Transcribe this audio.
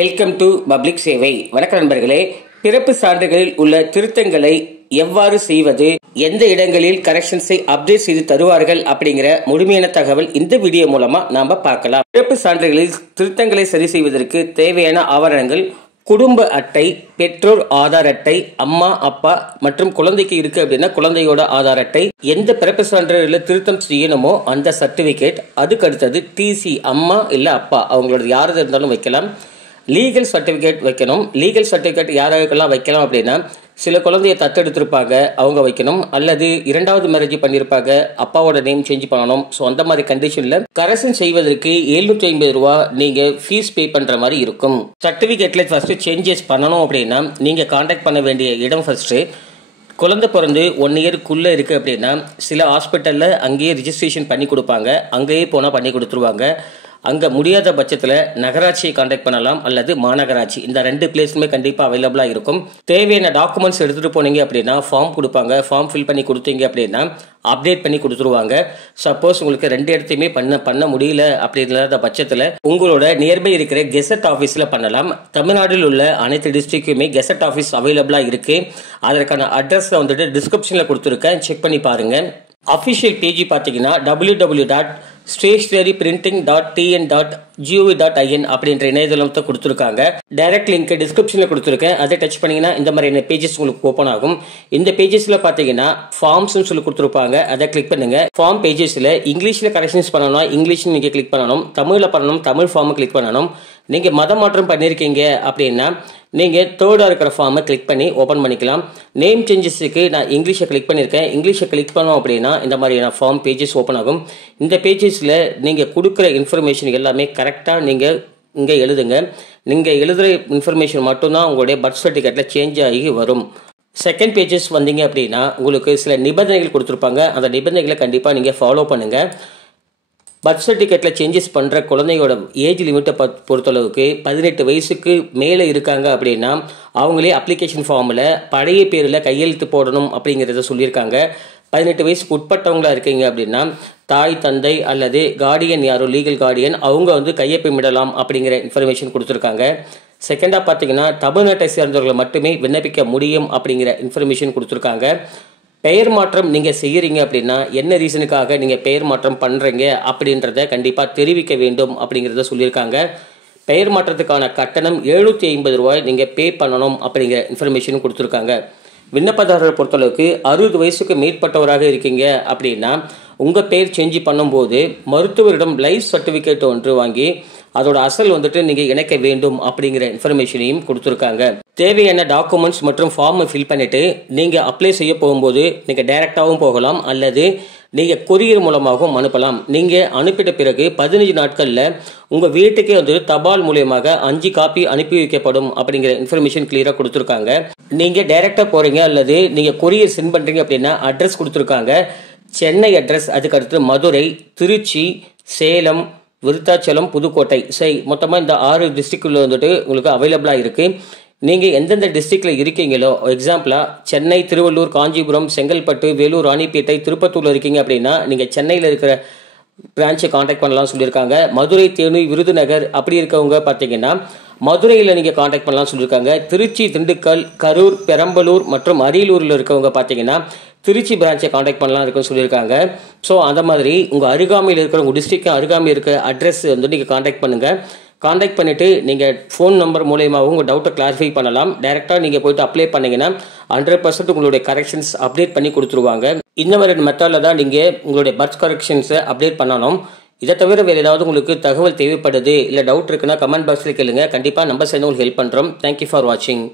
Welcome to public சேவை. வணக்க நண்பர்களே, பிறப்பு சான்றிதழில் உள்ள திருத்தங்களை எவ்வாறு செய்வது, எந்த இடங்களில் கரெக்ஷன்ஸை அப்டேட் செய்து தருவார்கள் அப்படிங்கிற முழுமையான தகவல் இந்த வீடியோ மூலமா நாம பார்க்கலாம். பிறப்பு சான்றிதழில் திருத்தங்களை சரி செய்வதற்கு தேவையான ஆவணங்கள் குடும்ப அட்டை, பெற்றோர் ஆதார் அட்டை, அம்மா அப்பா மற்றும் குழந்தைக்கு இருக்கு அப்படின்னா குழந்தையோட ஆதார் அட்டை, எந்த பிறப்பு சான்றிதழில் திருத்தம் செய்யணுமோ அந்த சர்டிபிகேட், அதுக்கு அடுத்தது டிசி, அம்மா இல்ல அப்பா அவங்களோட யாராவது இருந்தாலும் வைக்கலாம். லீகல் சர்டிஃபிகேட் வைக்கணும். லீகல் சர்டிஃபிகேட் யாராருக்கெல்லாம் வைக்கலாம் அப்படின்னா, சில குழந்தைய தத்தெடுத்திருப்பாங்க அவங்க வைக்கணும், அல்லது இரண்டாவது மேரேஜ் பண்ணியிருப்பாங்க அப்பாவோட நேம் சேஞ்ச் பண்ணணும். ஸோ அந்த மாதிரி கண்டிஷன்ல கரெக்ஷன் செய்வதற்கு 750 ரூபா நீங்க ஃபீஸ் பே பண்ற மாதிரி இருக்கும். சர்டிஃபிகேட்ல ஃபர்ஸ்ட் சேஞ்சஸ் பண்ணணும் அப்படின்னா நீங்க கான்டாக்ட் பண்ண வேண்டிய இடம் ஃபர்ஸ்ட், குழந்தை பிறந்து 1 இயருக்குள்ள இருக்கு அப்படின்னா சில ஹாஸ்பிட்டல்ல அங்கேயே ரிஜிஸ்ட்ரேஷன் பண்ணி கொடுப்பாங்க, அங்கேயே போனால் பண்ணி கொடுத்துருவாங்க. அங்கே முடியாத பட்சத்தில் நகராட்சியை கான்டாக்ட் பண்ணலாம் அல்லது மாநகராட்சி, இந்த 2 பிளேஸுமே கண்டிப்பாக அவைலபிளாக இருக்கும். தேவையான டாக்குமெண்ட்ஸ் எடுத்துகிட்டு போனீங்க அப்படின்னா ஃபார்ம் கொடுப்பாங்க, ஃபார்ம் ஃபில் பண்ணி கொடுத்தீங்க அப்படின்னா அப்டேட் பண்ணி கொடுத்துருவாங்க. சப்போஸ் உங்களுக்கு 2 இடத்தையுமே பண்ண முடியல அப்படின்ற பட்சத்தில் உங்களோட நியர்பை இருக்கிற கெசட் ஆஃபீஸில் பண்ணலாம். தமிழ்நாட்டில் உள்ள அனைத்து டிஸ்ட்ரிக்ட்டுமே கெசட் ஆஃபீஸ் அவைலபிளாக இருக்குது. அதற்கான அட்ரஸ் வந்துட்டு டிஸ்கிரிப்ஷனில் கொடுத்துருக்கேன், செக் பண்ணி பாருங்கள். அஃபிஷியல் பேஜ் பார்த்தீங்கன்னா www.stationaryprinting.tn.gov.in அப்படின்ற இணையதளத்தை கொடுத்துருக்காங்க. டைரக்ட் லிங்க் டிஸ்கிரிப்ஷனில் கொடுத்துருக்கேன், அதை டச் பண்ணிங்கன்னா இந்த மாதிரியான பேஜஸ் உங்களுக்கு ஓப்பன் ஆகும். இந்த பேஜஸில் பார்த்தீங்கன்னா ஃபார்ம்ஸ்னு சொல்லி கொடுத்துருப்பாங்க, அதை கிளிக் பண்ணுங்க. ஃபார்ம் பேஜஸில் இங்கிலீஷில் கரெக்ஷன்ஸ் பண்ணணும், இங்கிலீஷ் நீங்கள் கிளிக் பண்ணணும். தமிழில் பண்ணணும், தமிழ் ஃபார்மை கிளிக் பண்ணணும். நீங்கள் மத மாற்றம் பண்ணியிருக்கீங்க அப்படின்னா நீங்கள் தேர்டாக இருக்கிற ஃபார்மை கிளிக் பண்ணி ஓப்பன் பண்ணிக்கலாம். நேம் சேஞ்சஸுக்கு நான் இங்கிலீஷை கிளிக் பண்ணியிருக்கேன், இங்கிலீஷை கிளிக் பண்ணோம் அப்படின்னா இந்த மாதிரியான ஃபார்ம் பேஜஸ் ஓப்பன் ஆகும். இந்த பேஜஸில் நீங்கள் கொடுக்குற இன்ஃபர்மேஷன் எல்லாமே கரெக்டாக நீங்கள் இங்கே எழுதுங்க. நீங்கள் எழுதுகிற இன்ஃபர்மேஷன் மட்டும்தான் உங்களுடைய பர்த் சர்டிஃபிகேட்டில் சேஞ்ச் ஆகி வரும். செகண்ட் பேஜஸ் வந்தீங்க அப்படின்னா உங்களுக்கு சில நிபந்தனைகள் கொடுத்துருப்பாங்க, அந்த நிபந்தனைகளை கண்டிப்பாக நீங்கள் ஃபாலோ பண்ணுங்கள். பர்த் சர்டிஃபிகேட்டில் சேஞ்சஸ் பண்ணுற குழந்தையோட ஏஜ் லிமிட்டை பொறுத்தளவுக்கு 18 வயசுக்கு மேலே இருக்காங்க அப்படின்னா அவங்களே அப்ளிகேஷன் ஃபார்மில் பழைய பேரில் கையெழுத்து போடணும் அப்படிங்கிறத சொல்லியிருக்காங்க. 18 வயசுக்கு உட்பட்டவங்களா இருக்கீங்க அப்படின்னா தாய், தந்தை அல்லது கார்டியன், யாரோ லீகல் கார்டியன், அவங்க கையொப்பமிடலாம் அப்படிங்கிற இன்ஃபர்மேஷன் கொடுத்துருக்காங்க. செகண்டாக பார்த்தீங்கன்னா தமிழ்நாட்டை சேர்ந்தவர்களை மட்டுமே விண்ணப்பிக்க முடியும் அப்படிங்கிற இன்ஃபர்மேஷன் கொடுத்துருக்காங்க. பெயர் மாற்றம் நீங்கள் செய்கிறீங்க அப்படின்னா என்ன ரீசனுக்காக நீங்கள் பெயர் மாற்றம் பண்ணுறீங்க அப்படின்றத கண்டிப்பாக தெரிவிக்க வேண்டும் அப்படிங்கிறத சொல்லியிருக்காங்க. பெயர் மாற்றத்துக்கான கட்டணம் 750 ரூபாய் நீங்கள் பே பண்ணணும் அப்படிங்கிற இன்ஃபர்மேஷனும் கொடுத்துருக்காங்க. விண்ணப்பதாரரை பொறுத்தளவுக்கு 60 வயசுக்கு மேற்பட்டவராக இருக்கீங்க அப்படின்னா உங்கள் பெயர் சேஞ்ச் பண்ணும்போது மருத்துவரிடம் லைஃப் சர்டிஃபிகேட் ஒன்று வாங்கி அதோட அசல் நீங்கள் இணைக்க வேண்டும் அப்படிங்கிற இன்ஃபர்மேஷனையும் கொடுத்துருக்காங்க. தேவையான டாக்குமெண்ட்ஸ் மற்றும் ஃபார்மை ஃபில் பண்ணிட்டு நீங்கள் அப்ளை செய்ய போகும்போது நீங்கள் டைரெக்டாகவும் போகலாம் அல்லது நீங்கள் கொரியர் மூலமாகவும் அனுப்பலாம். நீங்கள் அனுப்பிட்ட பிறகு 15 நாட்களில் உங்கள் வீட்டுக்கே தபால் மூலியமாக 5 காப்பி அனுப்பி வைக்கப்படும் அப்படிங்கிற இன்ஃபர்மேஷன் கிளியராக கொடுத்துருக்காங்க. நீங்கள் டைரெக்டாக போகிறீங்க அல்லது நீங்கள் கொரியர் சென்ட் பண்ணுறீங்க அப்படின்னா அட்ரஸ் கொடுத்துருக்காங்க. சென்னை அட்ரஸ், அதுக்கடுத்து மதுரை, திருச்சி, சேலம், விருத்தாச்சலம், புதுக்கோட்டை, மொத்தமாக இந்த 6 டிஸ்ட்ரிக்டில் உங்களுக்கு அவைலபிளாக இருக்குது. நீங்கள் எந்தெந்த டிஸ்ட்ரிக்டில் இருக்கீங்களோ, எக்ஸாம்பிளாக சென்னை, திருவள்ளூர், காஞ்சிபுரம், செங்கல்பட்டு, வேலூர், ராணிப்பேட்டை, திருப்பத்தூரில் இருக்கீங்க அப்படின்னா நீங்கள் சென்னையில் இருக்கிற பிரான்ச்சை காண்டாக்ட் பண்ணலாம் சொல்லியிருக்காங்க. மதுரை, தேனி, விருதுநகர் அப்படி இருக்கவங்க பார்த்தீங்கன்னா மதுரையில் நீங்கள் காண்டாக்ட் பண்ணலாம் சொல்லியிருக்காங்க. திருச்சி, திண்டுக்கல், கரூர், பெரம்பலூர் மற்றும் அரியலூரில் இருக்கவங்க பார்த்தீங்கன்னா திருச்சி பிரான்ச்சை காண்டாக்ட் பண்ணலாம் இருக்குன்னு சொல்லியிருக்காங்க. ஸோ அந்த மாதிரி உங்கள் அருகாமையில் இருக்கிற உங்கள் டிஸ்ட்ரிக்ட் அருகாமையில் இருக்கிற அட்ரஸ் நீங்கள் காண்டாக்ட் பண்ணுங்கள். காண்டாக்ட் பண்ணிவிட்டு நீங்கள் ஃபோன் நம்பர் மூலயமாவும் உங்கள் டவுட்டை கிளாரிஃபை பண்ணலாம். டைரெக்டாக நீங்கள் போய்ட்டு அப்ளை பண்ணிங்கன்னா 100% உங்களுடைய கரெக்ஷன்ஸ் அப்டேட் பண்ணி கொடுத்துருவாங்க. இந்த மாதிரி மெத்தடில் தான் நீங்கள் உங்களுடைய பர்த் கரெக்ஷன்ஸை அப்டேட் பண்ணணும். இதை தவிர வேறு ஏதாவது உங்களுக்கு தகவல் தேவைப்படுது இல்லை டவுட் இருக்குன்னா கமெண்ட் பாக்ஸில் கேளுங்க, கண்டிப்பாக நம்ம சேர்ந்து உங்களுக்கு ஹெல்ப் பண்ணுறோம். தேங்க்யூ ஃபார் வாட்சிங்.